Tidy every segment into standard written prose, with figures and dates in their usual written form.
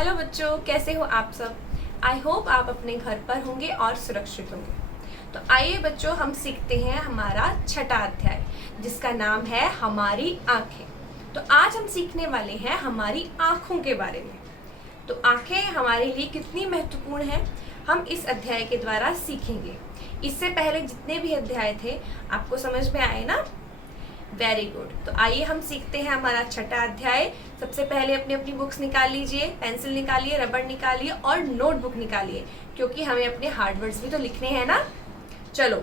Hello बच्चों, कैसे हो आप सब। आई होप आप अपने घर पर होंगे और सुरक्षित होंगे। तो आइए बच्चों, हम सीखते हैं हमारा छठा अध्याय जिसका नाम है हमारी आंखें। तो आज हम सीखने वाले हैं हमारी आंखों के बारे में। तो आंखें हमारे लिए कितनी महत्वपूर्ण है हम इस अध्याय के द्वारा सीखेंगे। इससे पहले जितने भी अध्याय थे आपको समझ में आए ना? Very good. तो आइए हम सीखते हैं हमारा छठा अध्याय। सबसे पहले अपनी अपनी बुक्स निकाल लीजिए, पेंसिल निकालिए, रबड़ निकालिए और नोटबुक निकालिए, क्योंकि हमें अपने हार्ड वर्ड्स भी तो लिखने हैं ना। चलो,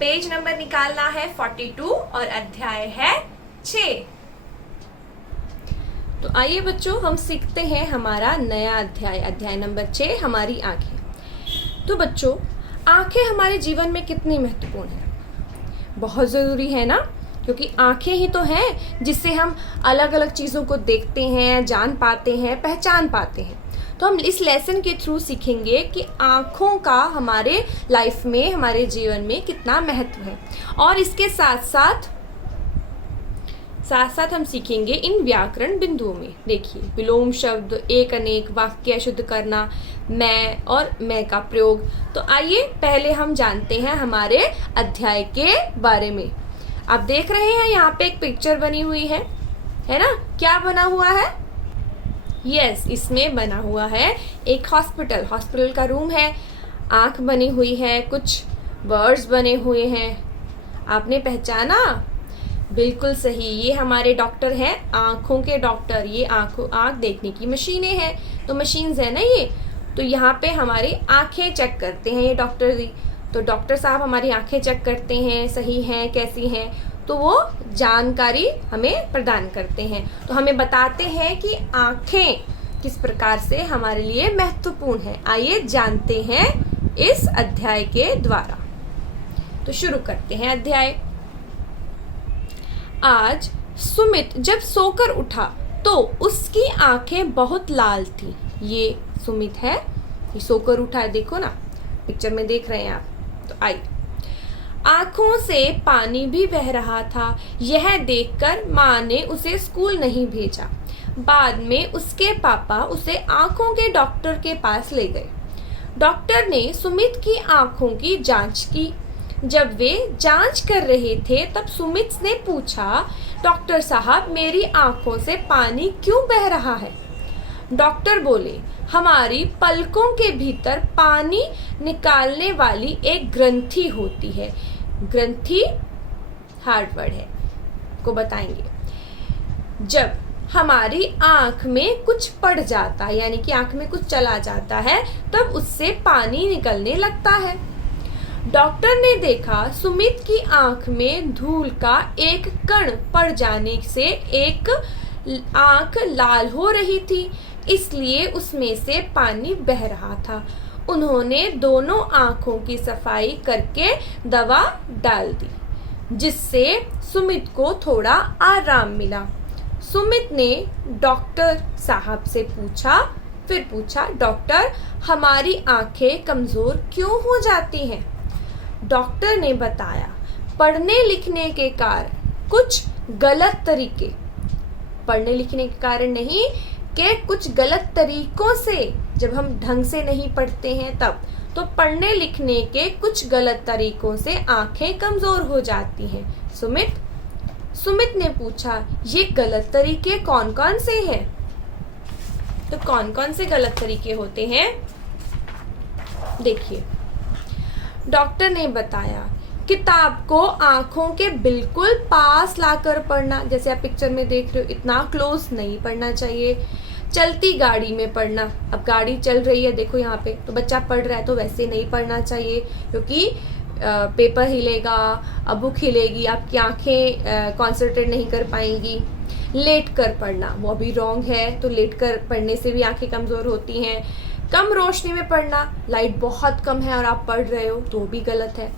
पेज नंबर निकालना है 42 और अध्याय है 6। तो आइए बच्चों, हम सीखते हैं हमारा नया अध्याय, अध्याय नंबर 6, हमारी आंखें। तो बच्चों, आंखें हमारे जीवन में कितनी महत्वपूर्ण है? बहुत ज़रूरी है ना, क्योंकि आंखें ही तो हैं जिससे हम अलग अलग चीज़ों को देखते हैं, जान पाते हैं, पहचान पाते हैं। तो हम इस लेसन के थ्रू सीखेंगे कि आंखों का हमारे लाइफ में, हमारे जीवन में कितना महत्व है। और इसके साथ साथ हम सीखेंगे इन व्याकरण बिंदुओं में। देखिए, विलोम शब्द, एक अनेक, वाक्य शुद्ध करना, मैं और मैं का प्रयोग। तो आइए पहले हम जानते हैं हमारे अध्याय के बारे में। आप देख रहे हैं यहाँ पे एक पिक्चर बनी हुई है ना? क्या बना हुआ है? यस, इसमें बना हुआ है एक हॉस्पिटल का रूम है। आंख बनी हुई है, कुछ वर्ड्स बने हुए हैं। आपने पहचाना? बिल्कुल सही, ये हमारे डॉक्टर हैं, आंखों के डॉक्टर। ये आंख देखने की मशीनें हैं, तो मशीन्स है ना ये। तो यहाँ पे हमारी आंखें चेक करते हैं ये डॉक्टर जी। तो डॉक्टर साहब हमारी आंखें चेक करते हैं, सही हैं, कैसी हैं, तो वो जानकारी हमें प्रदान करते हैं। तो हमें बताते हैं कि आंखें किस प्रकार से हमारे लिए महत्वपूर्ण है। आइए जानते हैं इस अध्याय के द्वारा। तो शुरू करते हैं अध्याय। आज सुमित जब सोकर उठा तो उसकी आंखें बहुत लाल थी। ये सुमित है, ये सोकर उठा है, देखो ना, पिक्चर में देख रहे हैं आप। तो आइए, आंखों से पानी भी बह रहा था। यह देखकर माँ ने उसे स्कूल नहीं भेजा। बाद में उसके पापा उसे आंखों के डॉक्टर के पास ले गए। डॉक्टर ने सुमित की आंखों की जांच की। जब वे जांच कर रहे थे तब सुमित ने पूछा, डॉक्टर साहब, मेरी आंखों से पानी क्यों बह रहा है? डॉक्टर बोले, हमारी पलकों के भीतर पानी निकालने वाली एक ग्रंथि होती है। ग्रंथि हार्ड वर्ड है, को बताएंगे। जब हमारी आंख में कुछ पड़ जाता है, यानी कि आंख में कुछ चला जाता है, तब उससे पानी निकलने लगता है। डॉक्टर ने देखा सुमित की आंख में धूल का एक कण पड़ जाने से एक आंख लाल हो रही थी, इसलिए उसमें से पानी बह रहा था। उन्होंने दोनों आंखों की सफाई करके दवा डाल दी, जिससे सुमित को थोड़ा आराम मिला। सुमित ने डॉक्टर साहब से पूछा, डॉक्टर, हमारी आंखें कमजोर क्यों हो जाती हैं? डॉक्टर ने बताया, पढ़ने लिखने के कारण कुछ गलत तरीके, पढ़ने लिखने के कारण नहीं कि कुछ गलत तरीकों से, जब हम ढंग से नहीं पढ़ते हैं तब, तो पढ़ने लिखने के कुछ गलत तरीकों से आंखें कमजोर हो जाती हैं। सुमित ने पूछा, ये गलत तरीके कौन कौन से हैं? तो कौन कौन से गलत तरीके होते हैं? देखिए, डॉक्टर ने बताया, किताब को आंखों के बिल्कुल पास लाकर पढ़ना, जैसे आप पिक्चर में देख रहे हो, इतना क्लोज नहीं पढ़ना चाहिए। चलती गाड़ी में पढ़ना, अब गाड़ी चल रही है, देखो यहाँ पे, तो बच्चा पढ़ रहा है तो वैसे नहीं पढ़ना चाहिए, क्योंकि पेपर हिलेगा, अब बुक हिलेगी, आपकी आंखें कॉन्सेंट्रेट नहीं कर पाएंगी। लेट कर पढ़ना, वो भी रॉन्ग है, तो लेट कर पढ़ने से भी आंखें कमज़ोर होती हैं। कम रोशनी में पढ़ना, लाइट बहुत कम है और आप पढ़ रहे हो तो भी गलत है।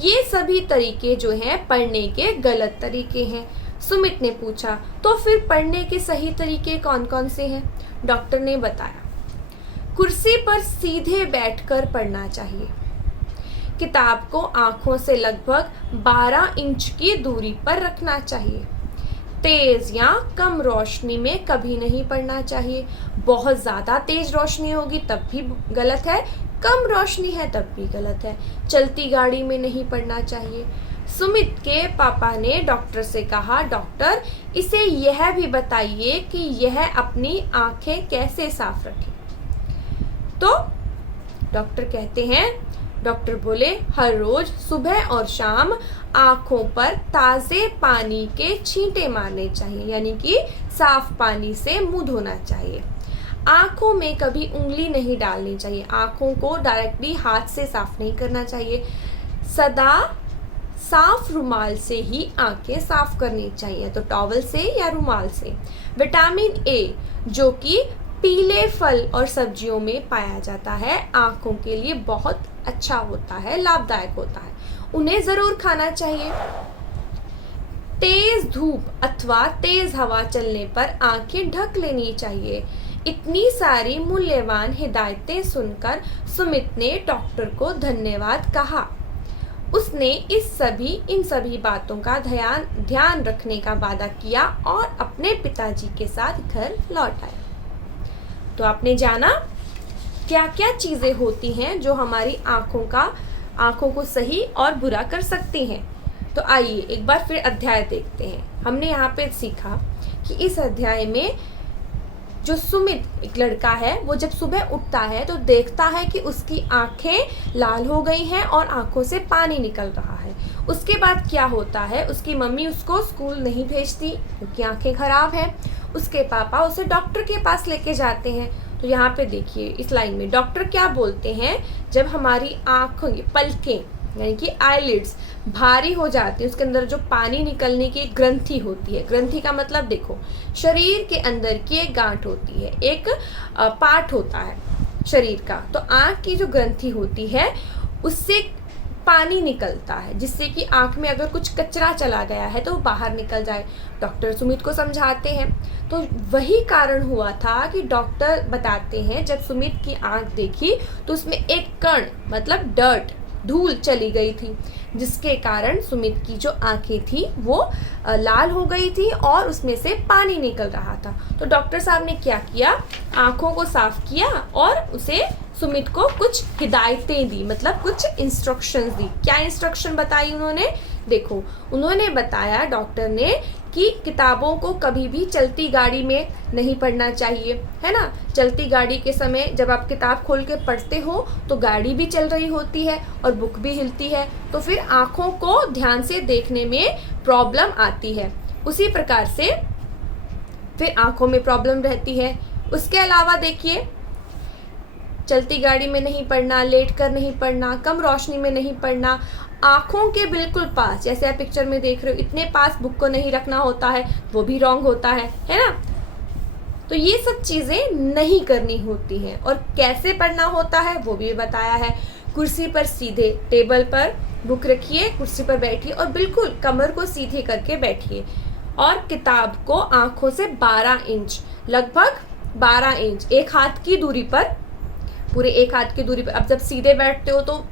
ये सभी तरीके जो हैं पढ़ने के गलत तरीके हैं। सुमित ने पूछा, तो फिर पढ़ने के सही तरीके कौन कौन से हैं? डॉक्टर ने बताया, कुर्सी पर सीधे बैठकर पढ़ना चाहिए। किताब को आंखों से लगभग 12 इंच की दूरी पर रखना चाहिए। तेज या कम रोशनी में कभी नहीं पढ़ना चाहिए। बहुत ज़्यादा तेज रोशनी होगी तब भी गलत है, कम रोशनी है तब भी गलत है। चलती गाड़ी में नहीं पढ़ना चाहिए। सुमित के पापा ने डॉक्टर से कहा, डॉक्टर इसे यह भी बताइए कि यह अपनी आंखें कैसे साफ रखे। तो डॉक्टर कहते हैं, डॉक्टर बोले हर रोज सुबह और शाम आंखों पर ताजे पानी के छींटे मारने चाहिए, यानी कि साफ पानी से मुंह धोना चाहिए। आंखों में कभी उंगली नहीं डालनी चाहिए, आंखों को डायरेक्टली हाथ से साफ नहीं करना चाहिए। सदा साफ रुमाल से ही आंखें साफ करनी चाहिए, तो टॉवल से या रुमाल से। विटामिन ए जो कि पीले फल और सब्जियों में पाया जाता है, आंखों के लिए बहुत अच्छा होता है, लाभदायक होता है, उन्हें जरूर खाना चाहिए। तेज धूप अथवा तेज हवा चलने पर आंखें ढक लेनी चाहिए। इतनी सारी मूल्यवान हिदायतें सुनकर सुमित ने डॉक्टर को धन्यवाद कहा। उसने इन सभी बातों का ध्यान रखने का वादा किया और अपने पिताजी के साथ घर लौट आया। तो आपने जाना क्या क्या चीजें होती हैं जो हमारी आंखों को सही और बुरा कर सकती हैं। तो आइए एक बार फिर अध्याय देखते हैं। हमने यहाँ पे सीखा कि इस अध्याय में जो सुमित एक लड़का है, वो जब सुबह उठता है तो देखता है कि उसकी आंखें लाल हो गई हैं और आंखों से पानी निकल रहा है। उसके बाद क्या होता है, उसकी मम्मी उसको स्कूल नहीं भेजती क्योंकि आंखें खराब हैं। उसके पापा उसे डॉक्टर के पास लेके जाते हैं। तो यहाँ पे देखिए इस लाइन में डॉक्टर क्या बोलते हैं, जब हमारी आंखों पलकें यानी कि आईलिड्स भारी हो जाती है, उसके अंदर जो पानी निकलने की एक ग्रंथि होती है, ग्रंथि का मतलब देखो शरीर के अंदर की एक गांठ होती है, एक पार्ट होता है शरीर का। तो आंख की जो ग्रंथि होती है उससे पानी निकलता है, जिससे कि आंख में अगर कुछ कचरा चला गया है तो वो बाहर निकल जाए। डॉक्टर सुमित को समझाते हैं। तो वही कारण हुआ था कि डॉक्टर बताते हैं जब सुमित की आंख देखी तो उसमें एक कण मतलब डर्ट धूल चली गई थी, जिसके कारण सुमित की जो आंखें थी वो लाल हो गई थी और उसमें से पानी निकल रहा था। तो डॉक्टर साहब ने क्या किया, आंखों को साफ किया और उसे सुमित को कुछ हिदायतें दी, मतलब कुछ इंस्ट्रक्शंस दी। क्या इंस्ट्रक्शन बताई उन्होंने, देखो उन्होंने बताया डॉक्टर ने कि किताबों को कभी भी चलती गाड़ी में नहीं पढ़ना चाहिए, है ना। चलती गाड़ी के समय जब आप किताब खोल के पढ़ते हो तो गाड़ी भी चल रही होती है और बुक भी हिलती है, तो फिर आँखों को ध्यान से देखने में प्रॉब्लम आती है। उसी प्रकार से फिर आँखों में प्रॉब्लम रहती है। उसके अलावा देखिए चलती गाड़ी में नहीं पढ़ना, लेट कर नहीं पढ़ना, कम रोशनी में नहीं पढ़ना, आँखों के बिल्कुल पास, जैसे आप पिक्चर में देख रहे हो इतने पास बुक को नहीं रखना होता है, वो भी रॉन्ग होता है ना। तो ये सब चीज़ें नहीं करनी होती हैं। और कैसे पढ़ना होता है वो भी बताया है। कुर्सी पर सीधे टेबल पर बुक रखिए, कुर्सी पर बैठिए और बिल्कुल कमर को सीधे करके बैठिए और किताब को आँखों से 12 इंच, लगभग 12 इंच एक हाथ की दूरी पर, पूरे एक हाथ की दूरी पर। अब जब सीधे बैठते हो तो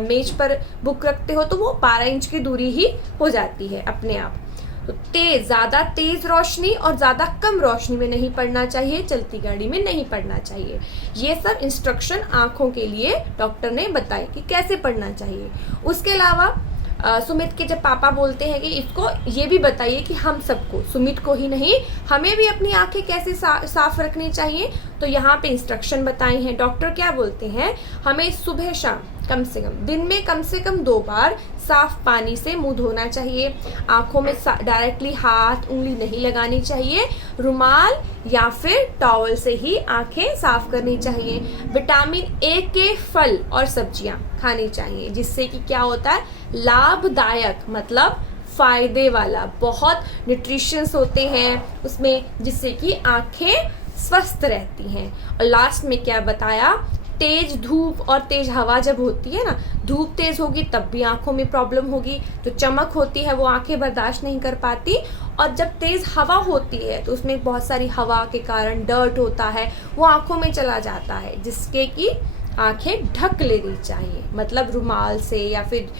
मेज पर बुक रखते हो तो वो 12 इंच की दूरी ही हो जाती है अपने आप। तो ज़्यादा तेज रोशनी और ज़्यादा कम रोशनी में नहीं पढ़ना चाहिए, चलती गाड़ी में नहीं पढ़ना चाहिए। ये सब इंस्ट्रक्शन आँखों के लिए डॉक्टर ने बताए कि कैसे पढ़ना चाहिए। उसके अलावा सुमित के जब पापा बोलते हैं कि इसको ये भी बताइए कि हम सबको, सुमित को ही नहीं, हमें भी अपनी आंखें कैसे साफ रखनी चाहिए। तो यहाँ पे इंस्ट्रक्शन बताई हैं। डॉक्टर क्या बोलते हैं, हमें सुबह शाम कम से कम दिन में कम से कम 2 बार साफ पानी से मुंह धोना चाहिए। आंखों में डायरेक्टली हाथ उंगली नहीं लगानी चाहिए, रुमाल या फिर टॉवल से ही आंखें साफ करनी चाहिए। विटामिन ए के फल और सब्जियां खानी चाहिए, जिससे कि क्या होता है, लाभदायक मतलब फायदे वाला, बहुत न्यूट्रिशंस होते हैं उसमें, जिससे कि आंखें स्वस्थ रहती हैं। और लास्ट में क्या बताया, तेज धूप और तेज हवा जब होती है ना, धूप तेज होगी तब भी आंखों में प्रॉब्लम होगी, जो चमक होती है वो आंखें बर्दाश्त नहीं कर पाती। और जब तेज हवा होती है तो उसमें बहुत सारी हवा के कारण डर्ट होता है, वो आंखों में चला जाता है, जिसके कि आंखें ढक लेनी चाहिए, मतलब रुमाल से या फिर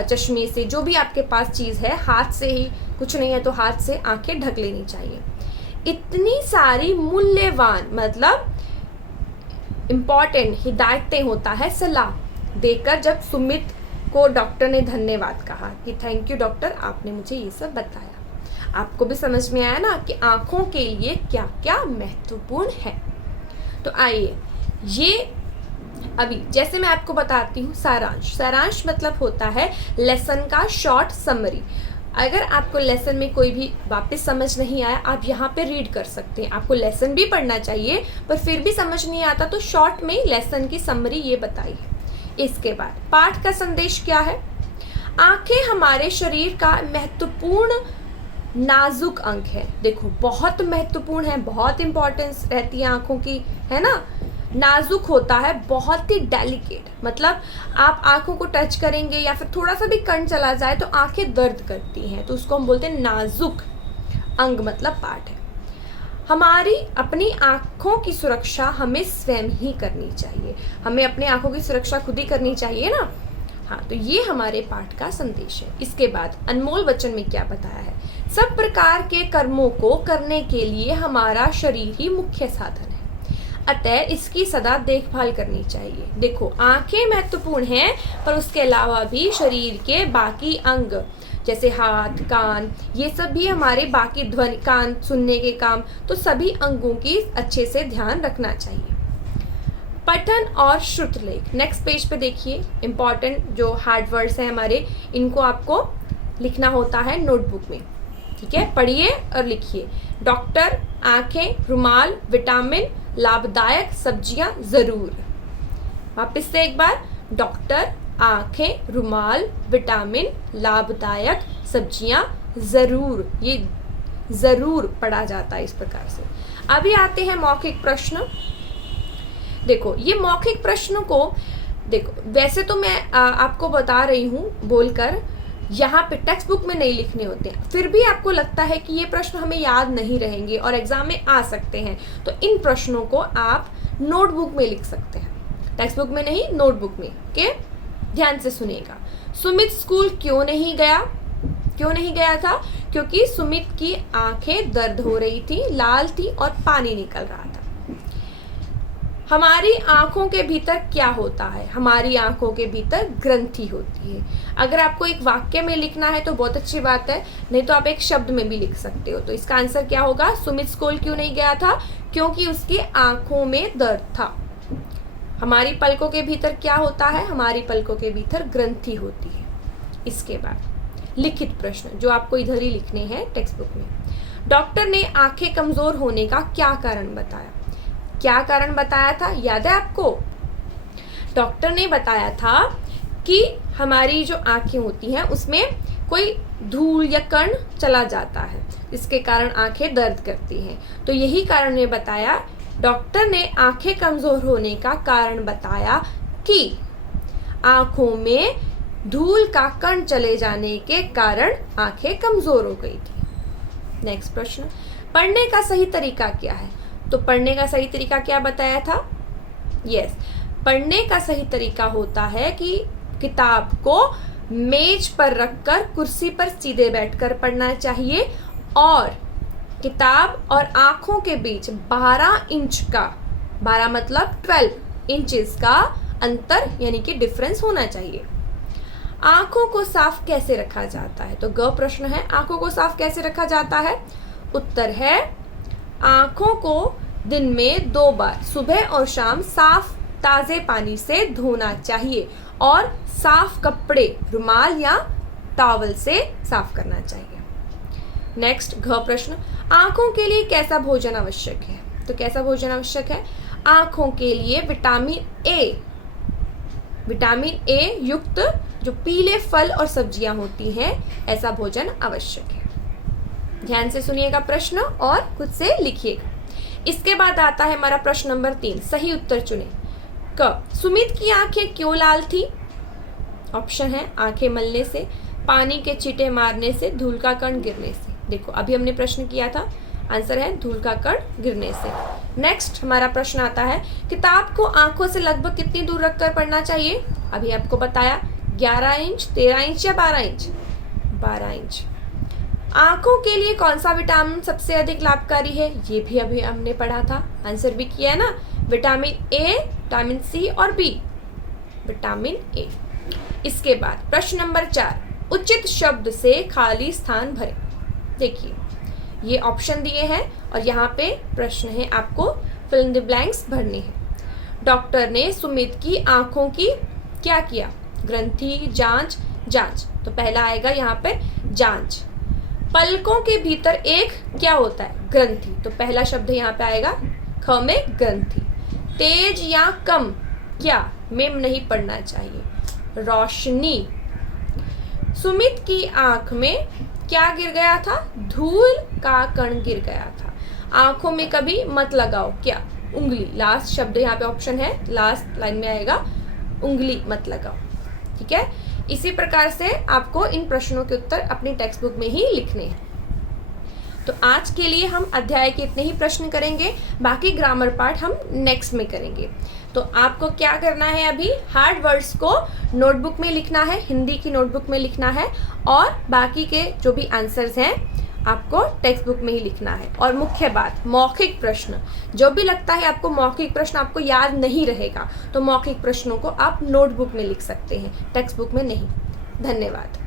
चश्मे से, जो भी आपके पास चीज़ है, हाथ से ही, कुछ नहीं है तो हाथ से आंखें ढक लेनी चाहिए। इतनी सारी मूल्यवान मतलब इम्पॉर्टेंट हिदायतें होता है सलाह देकर, जब सुमित को डॉक्टर ने धन्यवाद कहा कि थैंक यू डॉक्टर, आपने मुझे ये सब बताया। आपको भी समझ में आया ना कि आँखों के लिए क्या क्या महत्वपूर्ण है। तो आइए, ये अभी जैसे मैं आपको बताती हूँ सारांश। सारांश मतलब होता है लेसन का शॉर्ट समरी। अगर आपको लेसन में कोई भी वापस समझ नहीं आया, आप यहाँ पे रीड कर सकते हैं। आपको लेसन भी पढ़ना चाहिए, पर फिर भी समझ नहीं आता तो शॉर्ट में लेसन की समरी ये बताई है। इसके बाद पाठ का संदेश क्या है? आंखें हमारे शरीर का महत्वपूर्ण नाजुक अंग है। देखो, बहुत महत्वपूर्ण है, बहुत इंपॉर्टेंस रहती है आंखों की, है ना। नाजुक होता है, बहुत ही डेलिकेट, मतलब आप आंखों को टच करेंगे या फिर थोड़ा सा भी कण चला जाए तो आंखें दर्द करती हैं, तो उसको हम बोलते हैं नाजुक अंग, मतलब पार्ट है। हमारी अपनी आंखों की सुरक्षा हमें स्वयं ही करनी चाहिए। हमें अपनी आंखों की सुरक्षा खुद ही करनी चाहिए ना। हाँ, तो ये हमारे पाठ का संदेश है। इसके बाद अनमोल वचन में क्या बताया है? सब प्रकार के कर्मों को करने के लिए हमारा शरीर ही मुख्य साधन है, अतः इसकी सदा देखभाल करनी चाहिए। देखो, आंखें महत्वपूर्ण हैं, पर उसके अलावा भी शरीर के बाकी अंग जैसे हाथ, कान, ये सब भी हमारे बाकी ध्वनि, कान सुनने के काम, तो सभी अंगों की अच्छे से ध्यान रखना चाहिए। पठन और श्रुतलेख, नेक्स्ट पेज पे देखिए। इंपॉर्टेंट जो हार्ड वर्ड्स हैं हमारे, इनको आपको लिखना होता है नोटबुक में, ठीक है। पढ़िए और लिखिए। डॉक्टर, आंखें, रुमाल, विटामिन, लाभदायक सब्जियां जरूर। वापस से एक बार, डॉक्टर, आंखें, रुमाल, विटामिन, लाभदायक सब्जियां जरूर। ये जरूर पढ़ा जाता है इस प्रकार से। अभी आते हैं मौखिक प्रश्न। देखो, ये मौखिक प्रश्नों को देखो, वैसे तो मैं आपको बता रही हूँ बोलकर, यहाँ पे टेक्स्ट बुक में नहीं लिखने होते हैं, फिर भी आपको लगता है कि ये प्रश्न हमें याद नहीं रहेंगे और एग्जाम में आ सकते हैं, तो इन प्रश्नों को आप नोटबुक में लिख सकते हैं, टेक्स्ट बुक में नहीं, नोटबुक में। ओके, ध्यान से सुनिएगा। सुमित स्कूल क्यों नहीं गया? क्यों नहीं गया था? क्योंकि सुमित की आंखें दर्द हो रही थी, लाल थी और पानी निकल रहा था। हमारी आंखों के भीतर क्या होता है? हमारी आंखों के भीतर ग्रंथि होती है। अगर आपको एक वाक्य में लिखना है तो बहुत अच्छी बात है, नहीं तो आप एक शब्द में भी लिख सकते हो। तो इसका आंसर क्या होगा? सुमित स्कूल क्यों नहीं गया था? क्योंकि उसकी आंखों में दर्द था। हमारी पलकों के भीतर क्या होता है? हमारी पलकों के भीतर ग्रंथि होती है। इसके बाद लिखित प्रश्न, जो आपको इधर ही लिखने हैं टेक्स्ट बुक में। डॉक्टर ने आंखें कमजोर होने का क्या कारण बताया? क्या कारण बताया था, याद है आपको? डॉक्टर ने बताया था कि हमारी जो आंखें होती हैं उसमें कोई धूल या कण चला जाता है, इसके कारण आंखें दर्द करती हैं। तो यही कारण ने बताया, डॉक्टर ने आंखें कमजोर होने का कारण बताया कि आंखों में धूल का कण चले जाने के कारण आंखें कमजोर हो गई थी। नेक्स्ट प्रश्न, पढ़ने का सही तरीका क्या है? तो पढ़ने का सही तरीका क्या बताया था? यस, पढ़ने का सही तरीका होता है कि किताब को मेज पर रखकर कुर्सी पर सीधे बैठकर पढ़ना चाहिए और किताब और आंखों के बीच 12 इंच का, 12 मतलब 12 इंचेस का अंतर यानी कि डिफरेंस होना चाहिए। आंखों को साफ कैसे रखा जाता है? तो ग प्रश्न है, आंखों को साफ कैसे रखा जाता है? उत्तर है, आंखों को दिन में 2 बार, सुबह और शाम, साफ ताजे पानी से धोना चाहिए और साफ कपड़े, रुमाल या टॉवल से साफ करना चाहिए। नेक्स्ट घ प्रश्न, आंखों के लिए कैसा भोजन आवश्यक है? तो कैसा भोजन आवश्यक है? आंखों के लिए विटामिन ए युक्त जो पीले फल और सब्जियां होती हैं, ऐसा भोजन आवश्यक है। ध्यान से सुनिएगा प्रश्न और खुद से लिखिएगा। इसके बाद आता है हमारा प्रश्न नंबर 3, सही उत्तर चुने। क, सुमित की आंखें क्यों लाल थी? ऑप्शन है, आंखें मलने से, पानी के छींटे मारने से, धूल का कण गिरने से। देखो, अभी हमने प्रश्न किया था, आंसर है धूल का कण गिरने से। नेक्स्ट हमारा प्रश्न आता है, किताब को आंखों से लगभग कितनी दूर रखकर पढ़ना चाहिए? अभी आपको बताया, 11 इंच, 13 इंच या 12 इंच? 12 इंच। आंखों के लिए कौन सा विटामिन सबसे अधिक लाभकारी है? ये भी अभी हमने पढ़ा था, आंसर भी किया है ना, विटामिन ए विटामिन सी और बी? Vitamin A. इसके बाद प्रश्न नंबर 4, उचित शब्द से खाली स्थान भरें। देखिए ये ऑप्शन दिए हैं और यहाँ पे प्रश्न है, आपको फिल इन द ब्लैंक्स भरने हैं। डॉक्टर ने सुमित की आंखों की क्या किया? ग्रंथि, जांच, जांच। तो पहला आएगा यहाँ पे जांच। पलकों के भीतर एक क्या होता है? ग्रंथि। तो पहला शब्द यहाँ पे आएगा ख में ग्रंथि। तेज या कम, क्या में नहीं पढ़ना चाहिए? रोशनी। सुमित की आंख में क्या गिर गया था? धूल का कण गिर गया था। आंखों में कभी मत लगाओ, क्या? उंगली। लास्ट शब्द यहाँ पे ऑप्शन है, लास्ट लाइन में आएगा उंगली मत लगाओ। ठीक है, इसी प्रकार से आपको इन प्रश्नों के उत्तर अपनी टेक्स्ट बुक में ही लिखने हैं। तो आज के लिए हम अध्याय के इतने ही प्रश्न करेंगे, बाकी ग्रामर पार्ट हम नेक्स्ट में करेंगे। तो आपको क्या करना है, अभी हार्ड वर्ड्स को नोटबुक में लिखना है, हिंदी की नोटबुक में लिखना है, और बाकी के जो भी आंसर्स हैं आपको टेक्स्ट बुक में ही लिखना है। और मुख्य बात, मौखिक प्रश्न, जो भी लगता है आपको मौखिक प्रश्न आपको याद नहीं रहेगा, तो मौखिक प्रश्नों को आप नोटबुक में लिख सकते हैं, टेक्स्ट बुक में नहीं। धन्यवाद।